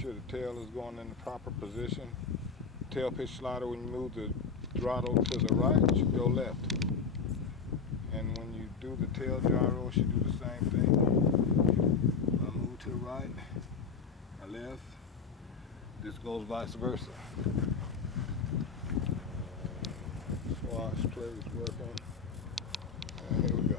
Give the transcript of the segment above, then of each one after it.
sure the tail is going in the proper position. Tail pitch slider, when you move the throttle to the right, it should go left. And when you do the tail gyro, it should do the same thing. When I move to the right, or left, this goes vice versa. Swash plate is working. And here we go.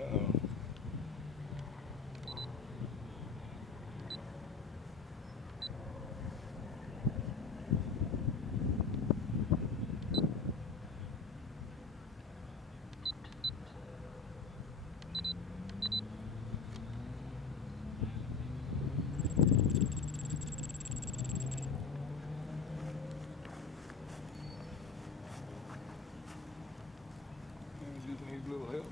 Uh-oh. Just needs a little help.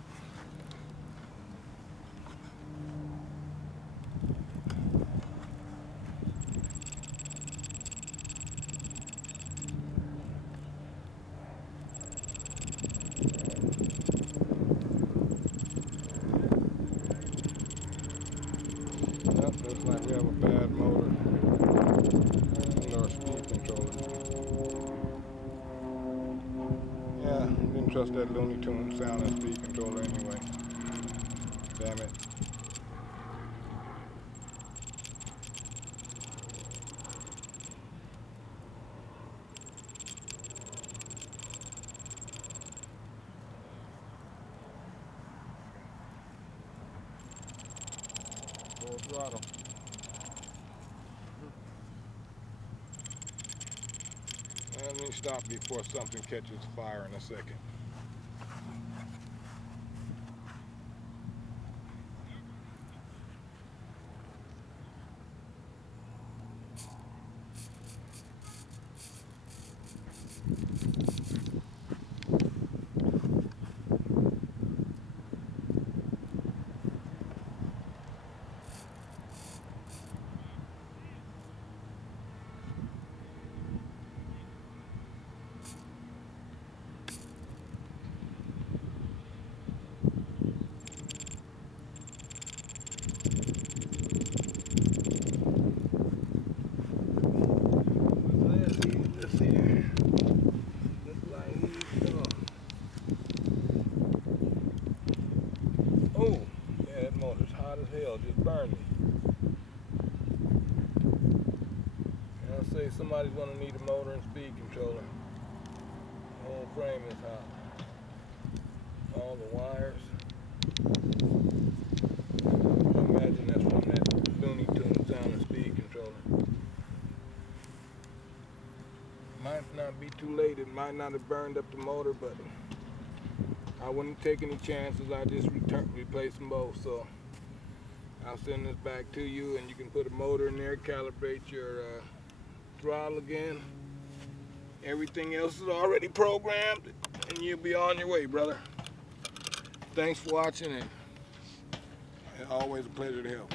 Yep, looks like we have a bad motor in our speed controller. Yeah, didn't trust that Looney Tune sound and speed controller anyway. Damn it. Full throttle. Let me stop before something catches fire in a second. Let's see here. Looks like he's oh, yeah, that motor's hot as hell, just burned me. And I'll say somebody's gonna need a motor and speed controller. The whole frame is hot. All the wires. I imagine that's from that Looney Tune sound and speed controller. Might not be too late, it might not have burned up the motor, but I wouldn't take any chances. I just replace them both. So I'll send this back to you and you can put a motor in there, calibrate your throttle again. Everything else is already programmed and you'll be on your way, brother. Thanks for watching, and always a pleasure to help.